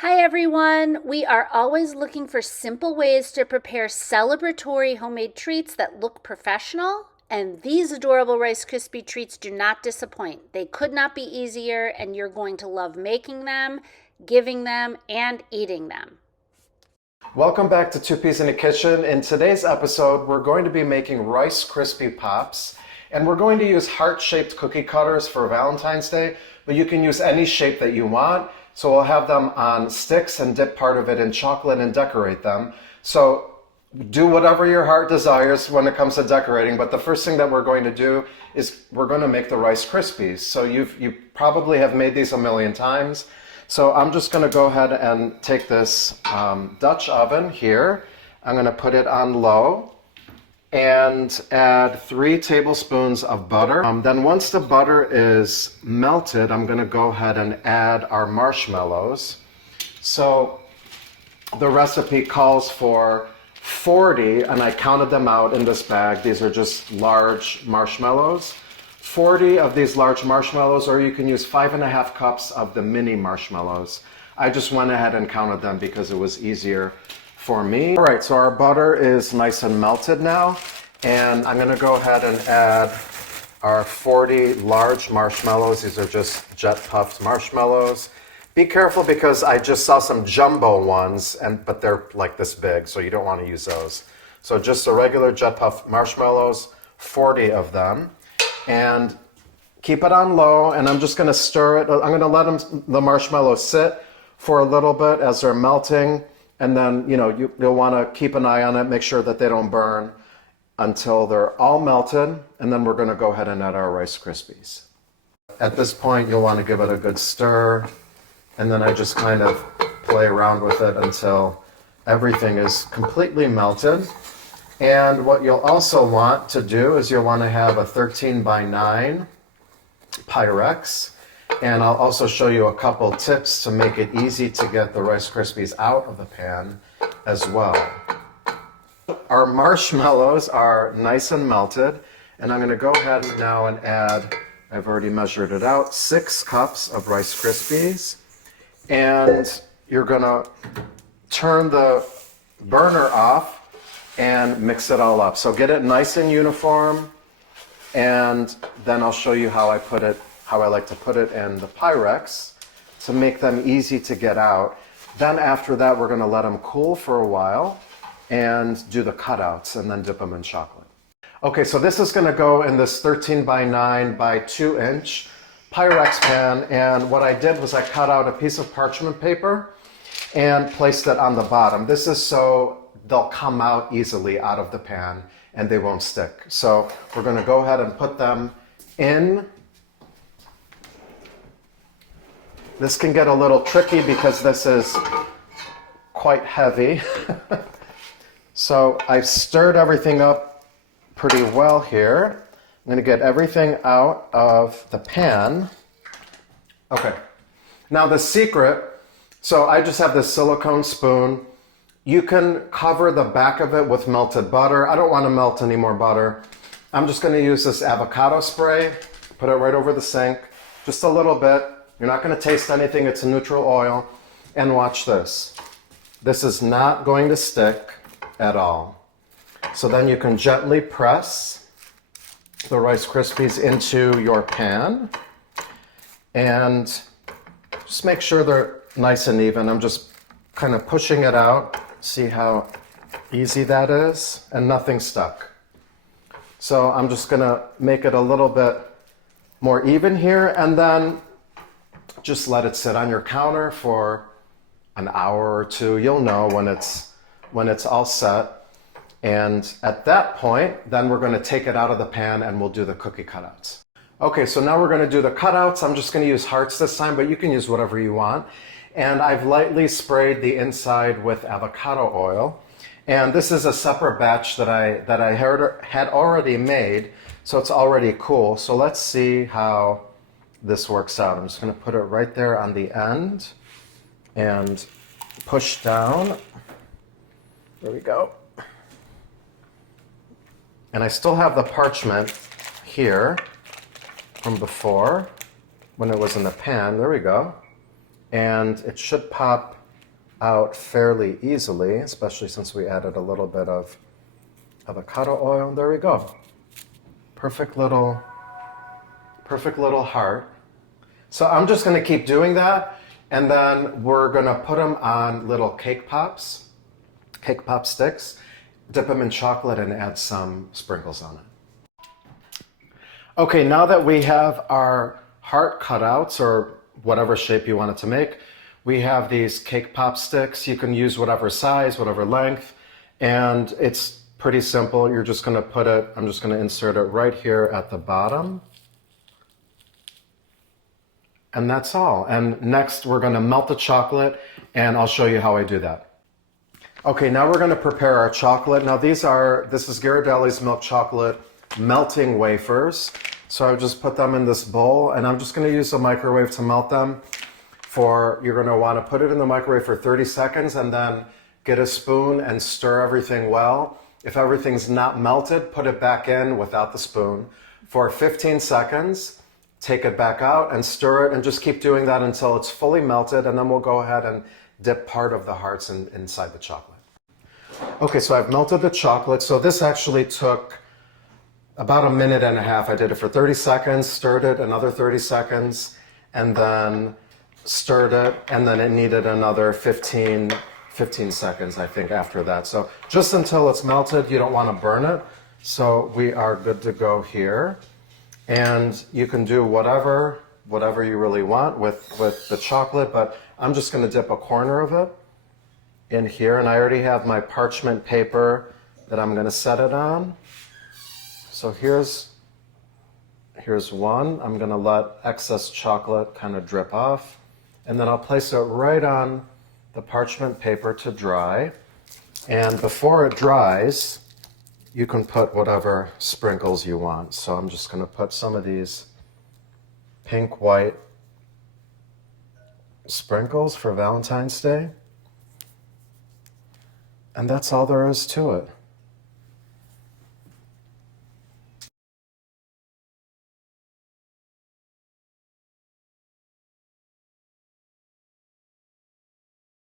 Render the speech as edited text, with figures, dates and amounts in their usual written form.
Hi everyone! We are always looking for simple ways to prepare celebratory homemade treats that look professional, and these adorable Rice Krispie treats do not disappoint. They could not be easier, and you're going to love making them, giving them, and eating them. Welcome back to Two Peas in the Kitchen. In today's episode, we're going to be making Rice Krispie Pops, and we're going to use heart-shaped cookie cutters for Valentine's Day, but you can use any shape that you want. So we'll have them on sticks and dip part of it in chocolate and decorate them. So do whatever your heart desires when it comes to decorating, but the first thing that we're going to do is we're going to make the Rice Krispies. So you probably have made these a million times. So I'm just going to go ahead and take this Dutch oven here. I'm going to put it on low and add 3 tablespoons of butter. Then once the butter is melted, I'm going to go ahead and add our marshmallows. So the recipe calls for 40, and I counted them out in this bag. These are just large marshmallows. 40 of these large marshmallows, or you can use 5.5 cups of the mini marshmallows. I just went ahead and counted them because it was easier for me. All right, so our butter is nice and melted now, and I'm gonna go ahead and add our 40 large marshmallows. These are just jet puffed marshmallows. Be careful because I just saw some jumbo ones, but they're like this big, so you don't want to use those. So just the regular jet puff marshmallows, 40 of them. And keep it on low, and I'm just going to stir it. I'm going to let the marshmallows sit for a little bit as they're melting, and then you'll want to keep an eye on it, make sure that they don't burn until they're all melted, and then we're going to go ahead and add our Rice Krispies. At this point, you'll want to give it a good stir, and then I just kind of play around with it until everything is completely melted. And what you'll also want to do is you'll want to have a 13 by 9 Pyrex. And I'll also show you a couple tips to make it easy to get the Rice Krispies out of the pan as well. Our marshmallows are nice and melted. And I'm going to go ahead now and add, I've already measured it out, 6 cups of Rice Krispies. And you're going to turn the burner off and mix it all up. So get it nice and uniform, and then I'll show you how I like to put it in the Pyrex to make them easy to get out. Then after that, we're gonna let them cool for a while and do the cutouts and then dip them in chocolate. Okay, so this is gonna go in this 13 by 9 by 2 inch Pyrex pan, and what I did was I cut out a piece of parchment paper and placed it on the bottom. This is so they'll come out easily out of the pan and they won't stick. So we're going to go ahead and put them in. This can get a little tricky because this is quite heavy. So I've stirred everything up pretty well here. I'm going to get everything out of the pan. Okay. Now the secret, so I just have this silicone spoon. You can cover the back of it with melted butter. I don't want to melt any more butter. I'm just going to use this avocado spray, put it right over the sink, just a little bit. You're not going to taste anything. It's a neutral oil. And watch this. This is not going to stick at all. So then you can gently press the Rice Krispies into your pan and just make sure they're nice and even. I'm just kind of pushing it out. See how easy that is? And nothing stuck. So I'm just gonna make it a little bit more even here, and then just let it sit on your counter for an hour or two. You'll know when it's all set. And at that point, then we're gonna take it out of the pan and we'll do the cookie cutouts. Okay, so now we're gonna do the cutouts. I'm just gonna use hearts this time, but you can use whatever you want. And I've lightly sprayed the inside with avocado oil. And this is a separate batch that I had already made, so it's already cool. So let's see how this works out. I'm just gonna put it right there on the end and push down. There we go. And I still have the parchment here from before when it was in the pan. There we go. And it should pop out fairly easily, especially since we added a little bit of avocado oil. There we go. Perfect little heart. So I'm just going to keep doing that, and then we're going to put them on little cake pop sticks, dip them in chocolate, and add some sprinkles on it. Okay, now that we have our heart cutouts, or whatever shape you want it to make, we have these cake pop sticks. You can use whatever size, whatever length, and it's pretty simple. You're just going to put it, I'm just going to insert it right here at the bottom. And that's all. And next we're going to melt the chocolate, and I'll show you how I do that. Okay, now we're going to prepare our chocolate. Now this is Ghirardelli's milk chocolate melting wafers. So I just put them in this bowl, and I'm just going to use the microwave to melt them. You're going to want to put it in the microwave for 30 seconds and then get a spoon and stir everything well. If everything's not melted, put it back in without the spoon for 15 seconds. Take it back out and stir it, and just keep doing that until it's fully melted, and then we'll go ahead and dip part of the hearts inside the chocolate. Okay, so I've melted the chocolate. So this actually took about a minute and a half. I did it for 30 seconds, stirred it another 30 seconds, and then stirred it, and then it needed another 15 seconds, I think, after that. So just until it's melted, you don't want to burn it. So we are good to go here. And you can do whatever you really want with the chocolate, but I'm just going to dip a corner of it in here, and I already have my parchment paper that I'm going to set it on. So here's one. I'm going to let excess chocolate kind of drip off, and then I'll place it right on the parchment paper to dry. And before it dries, you can put whatever sprinkles you want. So I'm just going to put some of these pink-white sprinkles for Valentine's Day. And that's all there is to it.